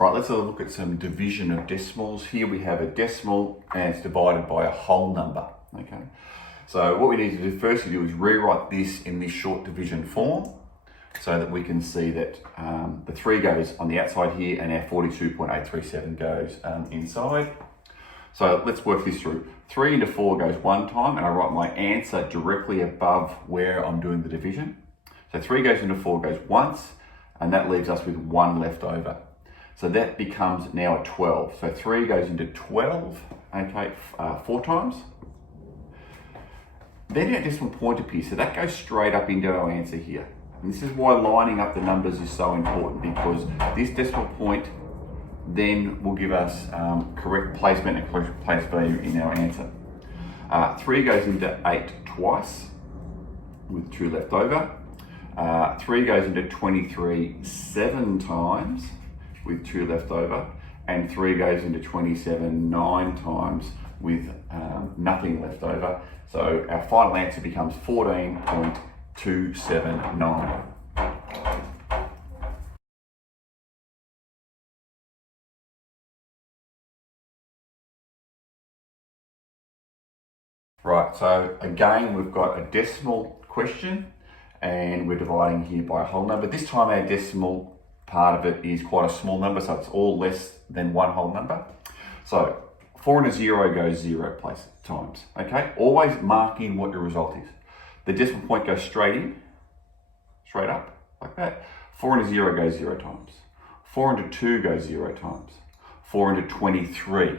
Right, let's have a look at some division of decimals. Here we have a decimal and it's divided by a whole number, okay? So what we need to do first is rewrite this in this short division form so that we can see that the 3 goes on the outside here and our 42.837 goes inside. So let's work this through. 3 into 4 goes one time and I write my answer directly above where I'm doing the division. So 3 goes into 4 goes once and that leaves us with 1 left over. So that becomes now a 12. So 3 goes into 12, okay, 4 times. Then our decimal point appears, so that goes straight up into our answer here. And this is why lining up the numbers is so important, because this decimal point then will give us correct placement and correct place value in our answer. 3 goes into 8 twice with 2 left over. 3 goes into 23 7 times with 2 left over, and 3 goes into 27 9 times with nothing left over. So our final answer becomes 14.279. Right, so again, we've got a decimal question and we're dividing here by a whole number. This time our decimal part of it is quite a small number, so it's all less than one whole number. So 4 and a 0 goes 0 times, okay? Always mark in what your result is. The decimal point goes straight in, straight up, like that. 4 and a 0 goes 0 times. 4 into 2 goes 0 times. 4 into 23,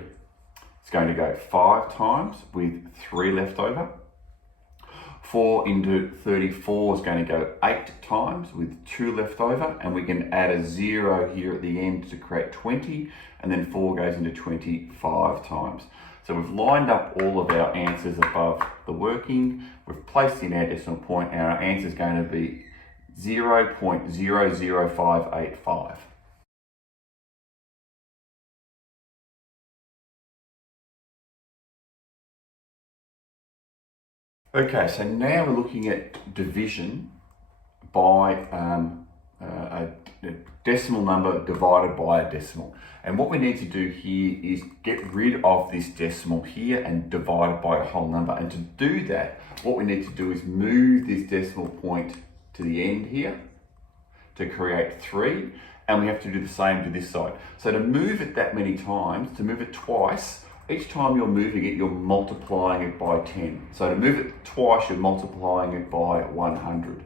it's going to go 5 times with 3 left over. 4 into 34 is going to go 8 times with 2 left over, and we can add a 0 here at the end to create 20, and then 4 goes into 25 times. So we've lined up all of our answers above the working, we've placed in our decimal point, and our answer is going to be 0.00585. Okay, so now we're looking at division by a decimal number divided by a decimal. And what we need to do here is get rid of this decimal here and divide it by a whole number. And to do that, what we need to do is move this decimal point to the end here to create 3. And we have to do the same to this side. So to move it that many times, to move it twice, each time you're moving it, you're multiplying it by 10. So to move it twice, you're multiplying it by 100.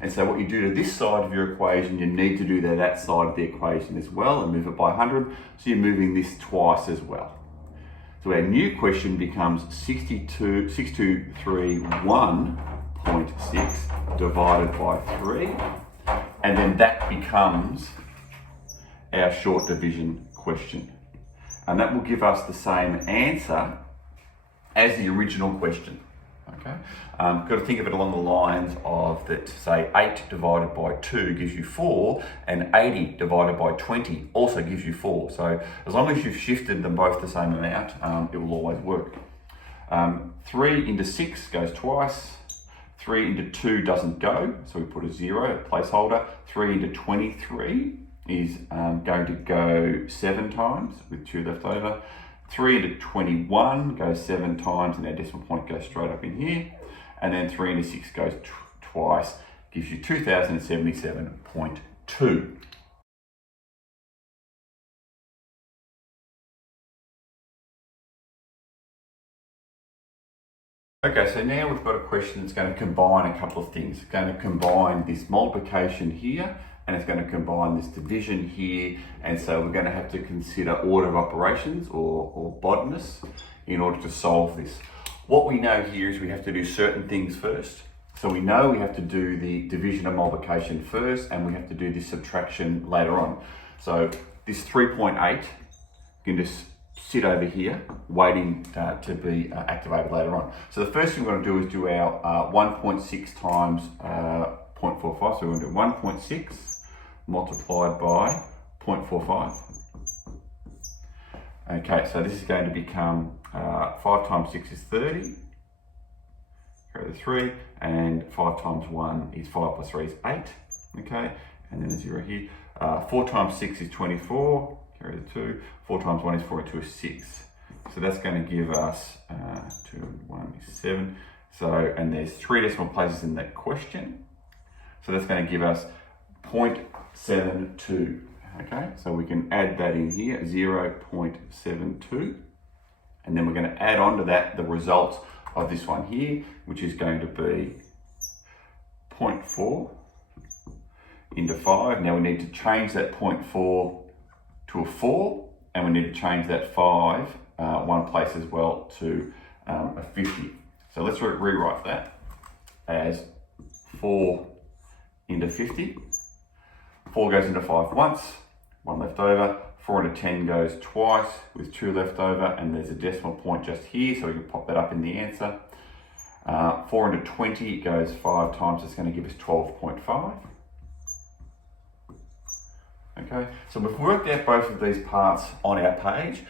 And so what you do to this side of your equation, you need to do to that side of the equation as well and move it by 100. So you're moving this twice as well. So our new question becomes 6231.6 divided by 3. And then that becomes our short division question. And that will give us the same answer as the original question, okay? Got to think of it along the lines of that, say 8 divided by 2 gives you 4, and 80 divided by 20 also gives you 4. So as long as you've shifted them both the same amount, it will always work. 3 into 6 goes twice. 3 into 2 doesn't go, so we put a 0, a placeholder. 3 into 23 is going to go 7 times with 2 left over. 3 into 21 goes 7 times, and our decimal point goes straight up in here. And then 3 into 6 goes twice, gives you 2077.2. Okay, so now we've got a question that's going to combine a couple of things. It's going to combine this multiplication here, and it's going to combine this division here, and so we're going to have to consider order of operations or BODMAS in order to solve this. What we know here is we have to do certain things first. So we know we have to do the division and multiplication first, and we have to do the subtraction later on. So this 3.8, you can just sit over here waiting to be activated later on. So the first thing we're going to do is do our 1.6 times 0.45. So we're going to do 1.6 multiplied by 0.45. Okay, so this is going to become 5 times 6 is 30. Carry the 3, and 5 times 1 is 5 plus 3 is 8. Okay, and then a 0 here. 4 times 6 is 24. 3 is a 2. 4 times 1 is 4 and 2 is 6. So that's going to give us 2 and 1 is 7. So, and there's 3 decimal places in that question. So that's going to give us 0.72. Okay, so we can add that in here, 0.72. And then we're going to add on to that the results of this one here, which is going to be 0.4 into 5. Now we need to change that 0.4 to a 4, and we need to change that 5 one place as well to a 50. So let's rewrite that as 4 into 50. 4 goes into 5 once, 1 left over. 4 into 10 goes twice with 2 left over, and there's a decimal point just here, so we can pop that up in the answer. 4 into 20 goes 5 times, it's going to give us 12.5. Okay, so we've worked out both of these parts on our page,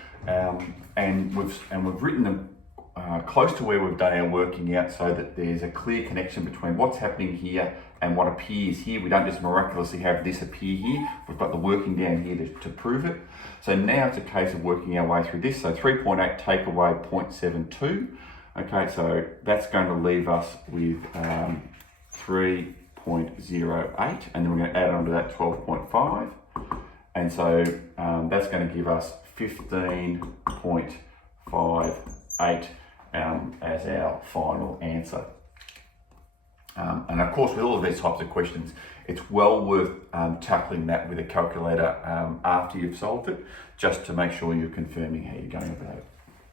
and we've written them close to where we've done our working out, so that there's a clear connection between what's happening here and what appears here. We don't just miraculously have this appear here. We've got the working down here to prove it. So now it's a case of working our way through this. So 3.8 take away 0.72. Okay, so that's going to leave us with 3.08, and then we're going to add on to that 12.5. And so that's going to give us 15.58 as our final answer. And of course, with all of these types of questions, it's well worth tackling that with a calculator after you've solved it, just to make sure you're confirming how you're going about it.